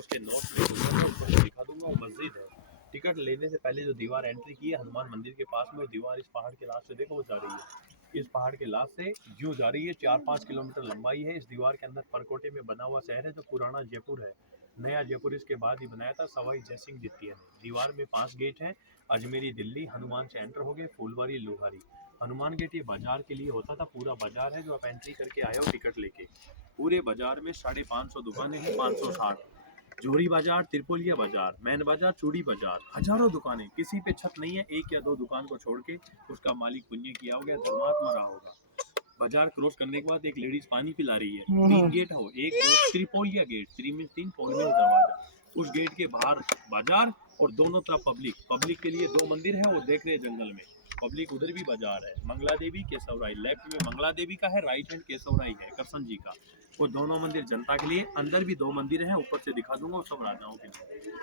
उसके नोट्स में आपको दिखा दूंगा। वो मस्जिद है, टिकट लेने से पहले जो दीवार एंट्री की है हनुमान मंदिर के पास में, वो दीवार इस पहाड़ के लास्ट से देखो वो जा रही है, इस पहाड़ के लास्ट से यूं जा रही है। 4-5 किलोमीटर लंबाई है। इस दीवार के अंदर परकोटे में बना हुआ शहर है जो पुराना जयपुर है। नया जयपुर इसके बाद ही बनाया था सवाई जयसिंह द्वितीय ने। दीवार में 5 गेट हैं। अजमेरी दिल्ली, हनुमान से एंटर हो गए, फुलवारी लोहारी। हनुमान गेट ये बाजार के लिए होता था, पूरा बाजार है जो आप एंट्री करके आए हो टिकट लेके। पूरे बाजार में 550 दुकानें हैं, 560। जोरी बाजार, त्रिपोलिया बाजार, मैन बाजार, चूड़ी बाजार, हजारों दुकानें, किसी पे छत नहीं है। एक या दो दुकान को छोड़ के उसका मालिक पुण्य किया हो गया, धर्मात्मा रहा होगा। बाजार क्रॉस करने के बाद एक लेडीज पानी पिला रही है। 3 गेट हो, एक दो त्रिपोलिया गेट, 3 में 3 पोल में दरवाजा। उस गेट के बाहर बाजार और दोनों तरफ पब्लिक। पब्लिक के लिए 2 मंदिर है, वो देख रहे हैं जंगल में। पब्लिक उधर भी बाजार है, मंगला देवी, केशवराई। लेफ्ट में मंगला देवी का है, राइट हैंड केशवराई है, करसन जी का। वो दोनों मंदिर जनता के लिए। अंदर भी 2 मंदिर हैं, ऊपर से दिखा दूंगा, सब राजाओं के लिए।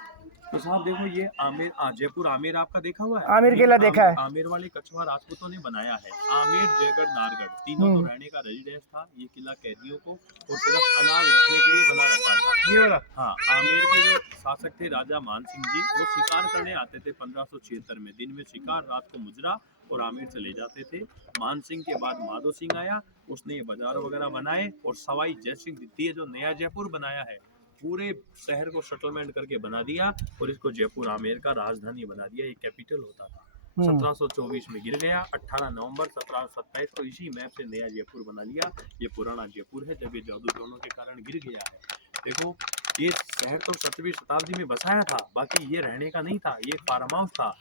तो साहब देखो ये आमेर, जयपुर आमेर आपका देखा हुआ है? आमेर किला देखा है। आमेर वाले कछवा राजपूतों ने बनाया है। आमेर, जयगढ़, नारगढ़ तीनों तो रहने का रेजिडेंस था। ये किला कैदियों को और सिर्फ अनाज रखने के लिए बना रखा था। ये वाला? हाँ, आमेर के जो शासक थे राजा मान सिंह जी, वो शिकार करने आते थे 1576 में। दिन में शिकार, रात को मुजरा, और आमेर चले जाते थे। मान सिंह के बाद माधो सिंह आया, उसने ये बाजार वगैरह बनाए। और सवाई जयसिंह द्वितीय जो नया जयपुर बनाया है, पूरे शहर को सेटलमेंट करके बना दिया और इसको जयपुर आमेर का राजधानी बना दिया। ये कैपिटल होता था। 1724 में गिर गया। 18 नवंबर 1727 को इसी मैप से नया जयपुर बना लिया। ये पुराना जयपुर है, जब ये जादू टोनों के कारण गिर गया है। देखो ये शहर तो 17वीं शताब्दी में बसाया था, बाकी ये रहने का नहीं था, ये फार्म हाउस था।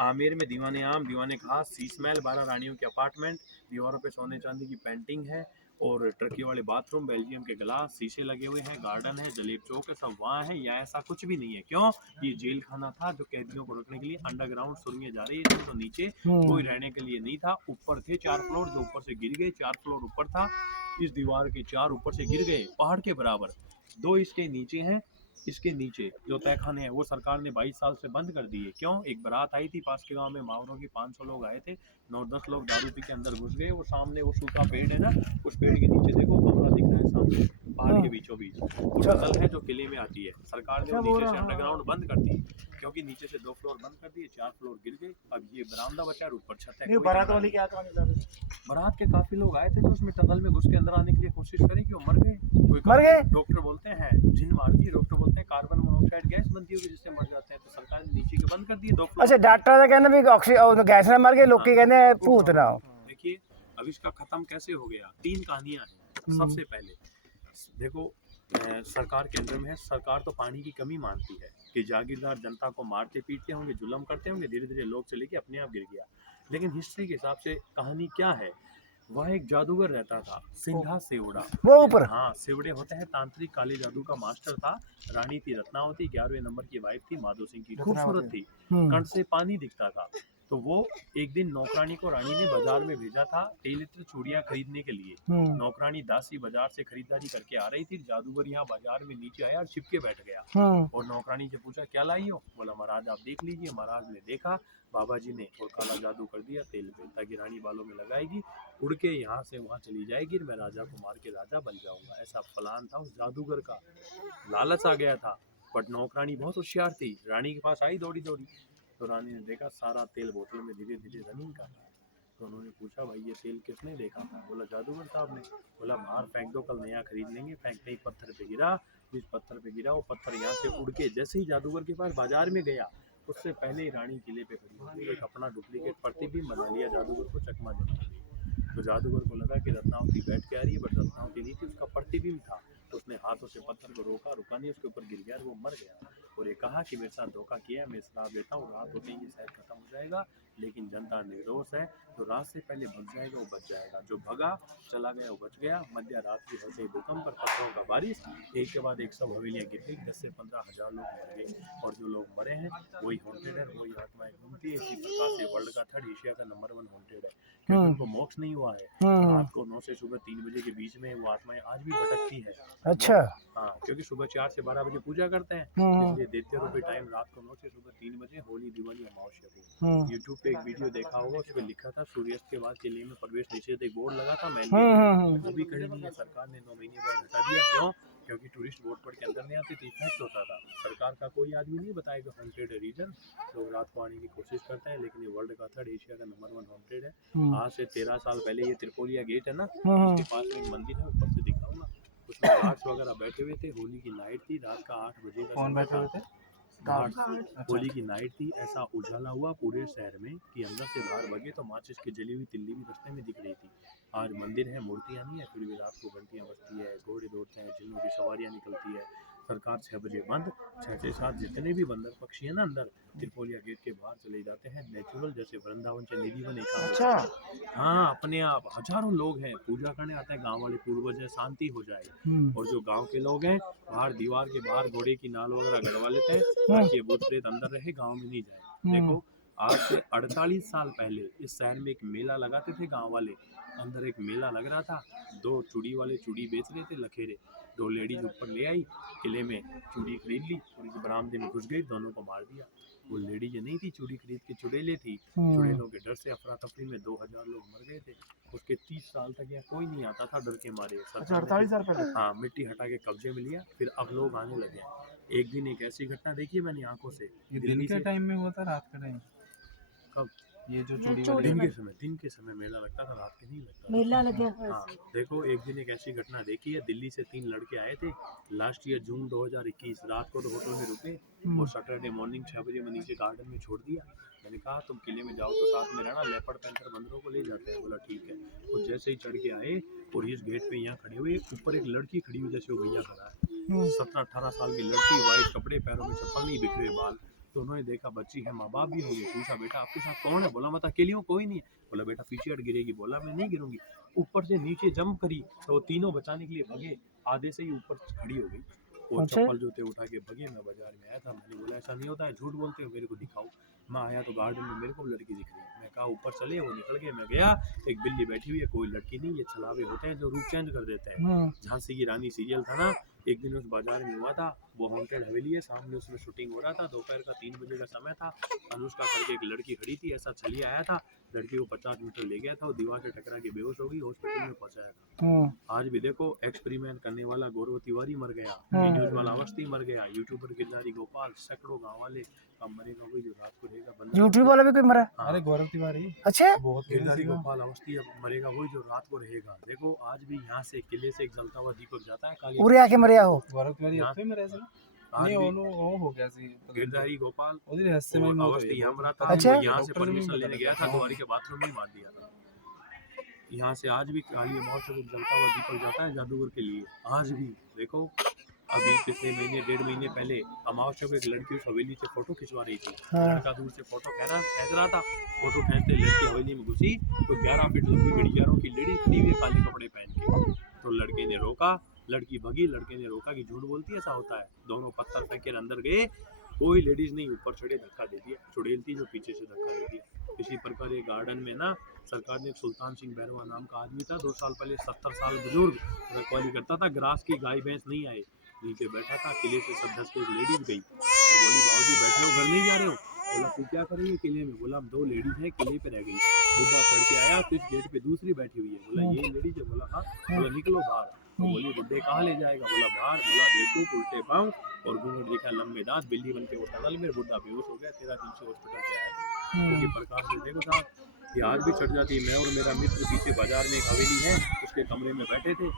आमेर में दीवाने आम, दीवाने घास, शीश महल, 12 रानियों के अपार्टमेंट, दीवारों पे सोने चांदी की पेंटिंग है, और टर्की वाले बाथरूम, बेल्जियम के गिलास, शीशे लगे हुए हैं, गार्डन है, जलेब चौक है, सब वहाँ है। या ऐसा कुछ भी नहीं है। क्यों? ये जेल खाना था जो कैदियों को रखने के लिए। अंडरग्राउंड सुरंगें जा रही है, तो नीचे कोई रहने के लिए नहीं था। ऊपर थे 4 फ्लोर जो ऊपर से गिर गए। 4 फ्लोर ऊपर था, इस दीवार के 4 ऊपर से गिर गए, पहाड़ के बराबर। 2 इसके नीचे हैं। इसके नीचे जो तहखाने हैं वो सरकार ने 22 साल से बंद कर दिए। क्यों? एक बारात आई थी पास के गांव में, मावरों की, 500 लोग आए थे। 9-10 लोग दारू पी के अंदर घुस गए। वो सामने वो सूखा पेड़ है ना, उस पेड़ के नीचे देखो कमरा दिख रहा है सामने, पहाड़ के बीचों बीच। वो टनल है जो किले में आती है। सरकार ने नीचे से अंडरग्राउंड बंद कर दी, क्योंकि नीचे से 2 फ्लोर बंद कर दिए, 4 फ्लोर गिर गए। अब ये बरामदा बचा और ऊपर छत है। बारात वाली क्या कहानी? बारात के काफी लोग आए थे जो उसमें टनल में घुस के अंदर आने के लिए कोशिश करी कि वो मर गए। मर गए? डॉक्टर बोलते हैं जिन मार दी, डॉक्टर बोलते हैं कार्बन मोनोऑक्साइड गैस बनती होगी जिससे मर जाते हैं। तो सरकार ने नीचे के बंद कर दिए 2 फ्लोर। अच्छा, डॉक्टर का कहना भी ऑक्सीजन गैस ना मर गए, लोग के कहने भूत ना हो। देखिए अब इसका खत्म कैसे हो गया, 3 कहानियां हैं। सबसे पहले देखो सरकार केंद्र में है। सरकार तो पानी की कमी मानती है कि जागीरदार जनता को मारते पीटते होंगे, जुल्म करते होंगे, धीरे धीरे लोग चले गए, अपने आप गिर गया। लेकिन हिस्ट्री के हिसाब से कहानी क्या है, वह एक जादूगर रहता था, सिंघा सेवड़ा। वो ऊपर? हाँ, सेवड़े होते हैं तांत्रिक काले जादू का मास्टर था। रानी थी रत्नावती, 11वें नंबर की वाइफ थी, माधो सिंह की, खूबसूरत थी, कंठ से पानी दिखता था। तो वो एक दिन नौकरानी को रानी ने बाजार में भेजा था 3 लीटर चूड़ियां खरीदने के लिए। नौकरानी दासी बाजार से खरीदारी करके आ रही थी। जादूगर यहाँ बाजार में नीचे आया और छिपके बैठ गया। और नौकरानी से पूछा क्या लाई हो? बोला महाराज आप देख लीजिए। महाराज ने देखा, बाबा जी ने, और काला जादू कर दिया तेल पे, ताकि रानी बालों में लगाएगी, उड़ के यहाँ से वहाँ चली जाएगी, मैं राजा को मार के राजा बन जाऊंगा। ऐसा प्लान था उस जादूगर का। लालच आ गया था, बट नौकरानी बहुत होशियार थी। रानी के पास आई दौड़ी दौड़ी, तो रानी ने देखा सारा तेल बोतल में धीरे धीरे रनिंग कर रहा है। तो उन्होंने पूछा भाई ये तेल किसने देखा था? बोला जादूगर साहब ने। बोला बाहर फेंक दो, कल नया खरीद लेंगे। फेंकते ही पत्थर पे गिरा। जिस पत्थर पे गिरा वो पत्थर यहाँ से उड़ के जैसे ही जादूगर के पास बाजार में गया, उससे पहले ही रानी किले पे खड़ी हो गई। एक अपना डुप्लीकेट प्रतिबिंब बना लिया जादूगर को चकमा देने के लिए। तो जादूगर को लगा कि रत्नावती बैठ के आ रही है, बट रत्नावती नहीं थी, उसका प्रतिबिंब था। तो उसने हाथों से पत्थर को रोका, रुका नहीं, उसके ऊपर गिर गया और वो मर गया। और ये कहा कि मेरे साथ धोखा किया, मैं श्राप देता हूँ, रात होते ही ये शायद खत्म हो जाएगा, लेकिन जनता निर्दोष है, तो रात से पहले भग जाएगा वो बच जाएगा। जो भगा चला गया वो बच गया। मध्य रात्रि होते ही भूकंप और पत्थरों का बारिश, एक के बाद एक सब हवेलियाँ गिर गई। 10 से 15 हजार लोग मर गए, और जो लोग मरे हैं वही हॉन्टेड है, वही आत्माएं घूमती है। इसी प्रकार से वर्ल्ड का 3rd एशिया का नंबर 1 हॉन्टेड है, क्योंकि उनको मोक्ष नहीं हुआ है। रात को 9 से सुबह 3 बजे के बीच में वो आत्माएं आज भी भटकती है। अच्छा। हाँ, क्योंकि सुबह 4 से 12 बजे पूजा करते हैं, इसलिए दैत्य रूपी टाइम रात को 9 से सुबह 3 बजे, होली, दिवाली, अमावस्या को। यूट्यूब पे एक वीडियो देखा होगा, उस पर लिखा था सूर्यास्त के बाद किले में प्रवेश निषेध, एक बोर्ड लगा था, मैंने वो भी कहीं नहीं है। सरकार ने 9 महीने बाद हटा दिया। क्यों? क्योंकि टूरिस्ट बोट पर के अंदर नहीं आती थी, इफेक्ट होता था। सरकार का कोई आदमी नहीं बताएगा हॉन्टेड रीजन, लोग रात को आने की कोशिश करते हैं, लेकिन ये वर्ल्ड का थर्ड एशिया का नंबर 1 हॉन्टेड है। आज से 13 साल पहले ये त्रिपोलिया गेट है ना, उसके पास में एक मंदिर है, ऊपर से दिखाऊंगा, उसमें गार्ड्स वगैरह बैठे हुए थे। होली की नाइट थी, रात का 8 बजे का कौन समय बैठे हुए था। थे? गार्ड्स, अच्छा। होली की नाइट थी, ऐसा उजाला हुआ पूरे शहर में कि अंदर से बाहर भगे तो माचिस की जली हुई तिल्ली भी रास्ते में दिख रही थी। आज मंदिर है, मूर्तियाँ नहीं है, फिर भी रात को घंटियाँ बजती है, घोड़े दौड़ते हैं, जिन्हों की सवारियाँ निकलती है। सरकार 6 बजे बंद, 6 से 7 जितने भी बंदर पक्षी है ना अंदर त्रिपोलिया गेट के बाहर चले जाते हैं, नेचुरल जैसे वृंदावन से निधि बने काम अच्छा। हाँ, अपने आप हजारों लोग हैं, पूजा करने आते हैं, गांव वाले पूर्वज है, शांति हो जाए। और जो गांव के लोग हैं बाहर दीवार के बाहर घोड़े की नाल वगैरह गड़वा लेते हैं ताकि ये भूत प्रेत अंदर रहे, गांव में नहीं जाए। देखो आज से 48 साल पहले इस शहर में एक मेला लगाते थे गांव वाले, अंदर एक मेला लग रहा था, 2 चूड़ी वाले चूड़ी बेच रहे थे लखेरे, 2 लेडीज ऊपर ले आई, किले में चूड़ी खरीद ली और इस बरामदे में घुस गई, दोनों को मार दिया। वो लेडीज नहीं थी, चूड़ी खरीद के चुड़ैले थी, चुड़ैलों के डर से अफरा तफरी में 2000 लोग मर गए थे। उसके 30 साल तक यहाँ कोई नहीं आता था डर के मारे। अच्छा, 48 साल पहले? हाँ, मिट्टी हटा के कब्जे में लिया, फिर अब लोग आने लगे। एक दिन एक ऐसी घटना देखी है मैंने आंखों से, ये दिन दिल्ली के से। टाइम में हुआ था, रात के टाइम? कब? ये जो चूड़ी दिन वाले के समय मेला लगता था, रात के नहीं लगता था। मेला लगे हाँ, देखो एक दिन एक ऐसी घटना देखी है, दिल्ली से 3 लड़के आए थे लास्ट ईयर जून 2021, रात को तो होटल में रुके और सैटरडे मॉर्निंग 6 बजे में नीचे गार्डन में छोड़ दिया। मैंने कहा तुम किले में जाओ तो साथ में रहना, लेपर्ड पैंथर बंदरों को ले जाते हैं। बोला ठीक है। और जैसे ही चढ़ के आए और इस गेट पे यहाँ खड़े हुए, ऊपर एक लड़की खड़ी हुई जैसे वो भैया खड़ा है, 17-18 साल की लड़की, वाइट कपड़े, पैरों में चप्पल नहीं, बिखरे बाल। तो उन्होंने देखा बच्ची है, माँ बाप भी होंगे, पूछा बेटा आपके साथ कौन है? बोला मैं अकेली हूँ, कोई नहीं है। बोला बेटा पीछे हट गिरेगी। बोला मैं नहीं गिरूंगी। ऊपर से नीचे जंप करी तो तीनों बचाने के लिए भगे, आधे से ही ऊपर खड़ी हो गई। वो अच्छा। चप्पल जूते उठा के भगे। मैं बाजार में आया था, मैंने बोला ऐसा नहीं होता है, झूठ बोलते हो, मेरे को दिखाओ। मैं आया तो गार्डन में मेरे को लड़की दिख रही है, मैं कहा ऊपर चले, वो निकल गए। मैं गया, एक बिल्ली बैठी हुई है, कोई लड़की नहीं, ये छलावे होते हैं जो रूप चेंज कर देते हैं। झांसी की रानी सीरियल था ना, एक दिन उस बाजार में हुआ था, वो हॉन्टेड हवेली है, सामने उसमें शूटिंग हो रहा था, दोपहर का 3 बजे का समय था। अनुष्का करके एक लड़की खड़ी थी, ऐसा चलिए आया था, लड़की को 50 मीटर ले गया था, वो दीवार से टकरा के बेहोश हो गई, हॉस्पिटल में पहुंचाया था। आज भी देखो एक्सपेरिमेंट करने वाला गौरव तिवारी मर गया, न्यूज वाला अवस्थी मर गया, यूट्यूबर गिरधारी गोपाल, सैकड़ों गाँव वाले, अब मरेगा कोई जो रात को रहेगा बंदा। यूट्यूब वाला भी कोई मरा? हाँ। अरे गौरव तिवारी अच्छा। बहुत गिरधारी गोपाल अवस्थी अब मरेगा वही जो रात को रहेगा। देखो आज भी यहाँ से किले से एक जलता हुआ दीपक जाता है, काली पूरे आके मरिया हो। गौरव तिवारी यहाँ- हफ्ते में रहे थे? आज नहीं भी वो हो गया सी गिरधारी गोपाल ओदी रहस्यमय और मौत हुई अवस्थी है। यहाँ मरा था, अच्छा। वो यहाँ से डॉक्टर ने भी परमिशन बता लेने दिया। गया था, हाँ। दुआरी के बाथरूम में ही मार दिया था। यहाँ से आज भी काली अमावस्या को जलता हुआ दीपक जाता है जादूगर के लिए। आज भी देखो, अभी पिछले महीने 1.5 महीने पहले अमावस्या को एक लड़की उस हवेली से फोटो खिंचवा रही थी। हाँ। लड़का दूर से फोटो खींच रहा था, फोटो खींचते लड़की हवेली में घुसी तो 11 फीट लंबी गड़ियारों की लेडी खड़ी हुई है काले कपड़े पहन के। तो लड़के ने रोका, लड़की भगी, लड़के ने रोका कि झूठ बोलती है, ऐसा होता है। दोनों पत्थर फेंक के अंदर गए, कोई लेडीज नहीं, ऊपर चढ़े धक्का दे दिया, चुड़ैल थी जो पीछे से धक्का दे दिया। इसी प्रकार एक गार्डन में ना सरकार ने एक सुल्तान सिंह बैरवा नाम का आदमी था, 2 साल पहले, 70 साल बुजुर्ग, रखवाली करता था, ग्रास की गाय भैंस नहीं आए, नीचे बैठा था। किले से सब 10 एक लेडीज गई और बोली बाबूजी बैठे हो, घर नहीं जा रहे हो? बोला तू क्या करेंगे किले में? बोला हम 2 लेडीज हैं, किले पे रह गई। बुढ़ा चढ़ के आया तो इस गेट पे दूसरी बैठी हुई है। बोला ये लेडीज है? बोला हाँ। बोला निकलो बाहर। तो बोली बुड्ढे कहाँ ले जाएगा? बोला बाहर। बोला बेवकूफ, उल्टे पाँव और घूंघट दिखा, लंबे दांत, बिल्ली बन के वो टनल में। बुड्ढा बेहोश हो गया, 13 दिन से हॉस्पिटल से आया। क्योंकि प्रकाश से देखो साहब ये आज भी चढ़ जाती है। मैं और मेरा मित्र पीछे बाजार में एक हवेली है, उसके कमरे में बैठे थे,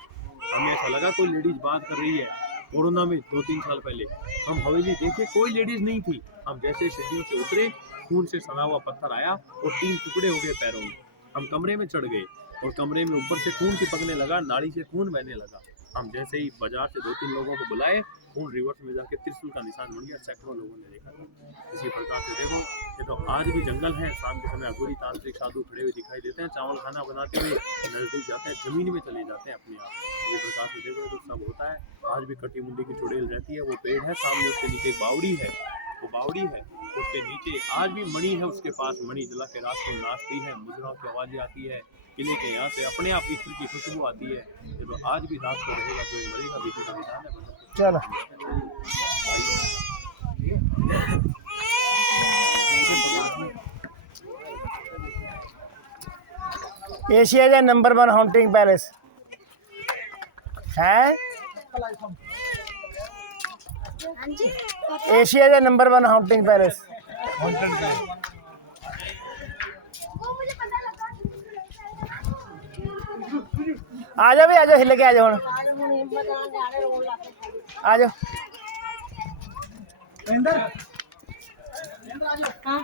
हमें ऐसा लगा कोई लेडीज बात कर रही है। कोरोना में 2-3 साल पहले हम हवेली देखे, कोई लेडीज नहीं थी। हम जैसे सीढ़ियों से उतरे, खून से सना हुआ पत्थर आया और 3 टुकड़े हो गए पैरों में। हम कमरे में चढ़ गए और कमरे में ऊपर से खून चिपकने लगा, नाड़ी से खून बहने लगा। हम जैसे ही बाजार से 2-3 लोगों को बुलाए, खून रिवर्स में जाके त्रिशूल का निशान बन गया, सैकड़ों लोगों ने देखा था। इसी प्रकार से देखो, ये तो आज भी जंगल है। शाम के समय अघोरी तांत्रिक साधु खड़े हुए दिखाई देते हैं, चावल खाना बनाते हुए नजदीक जाते हैं, जमीन में चले जाते हैं अपने आप। ये प्रकार से देखो तो सब होता है। आज भी कटी मुंडी की चुड़ैल रहती है, वो पेड़ है सामने, उसके नीचे एक बावड़ी है, वो बावड़ी है, उसके नीचे आज भी मणि है, उसके पास मणि जला के रात को नाचती है, मुजराओं की आवाज़ें आती है, किले के यहाँ से अपने आप इत्र की खुशबू आती है। ये तो आज भी रात को रहेगा तो ये मरेगा, बीती का निशान है। चलो एशिया का नंबर 1 हॉन्टिंग पैलेस है। ਹਾਂਜੀ ਏਸ਼ੀਆ ਦਾ ਨੰਬਰ 1 ਹਾਉਂਟਿੰਗ ਪੈਲੇਸ। हॉन्टेड का ਉਹ ਮੈਨੂੰ ਪਤਾ ਲੱਗਾ ਆ ਜਾ ਵੀ ਆ ਜਾ, ਹਿੱਲ ਕੇ ਆ ਜਾ ਹੁਣ, आज हम हिम्मत ना जाने रोड लाके ਆ ਜਾ। अंदर हाँ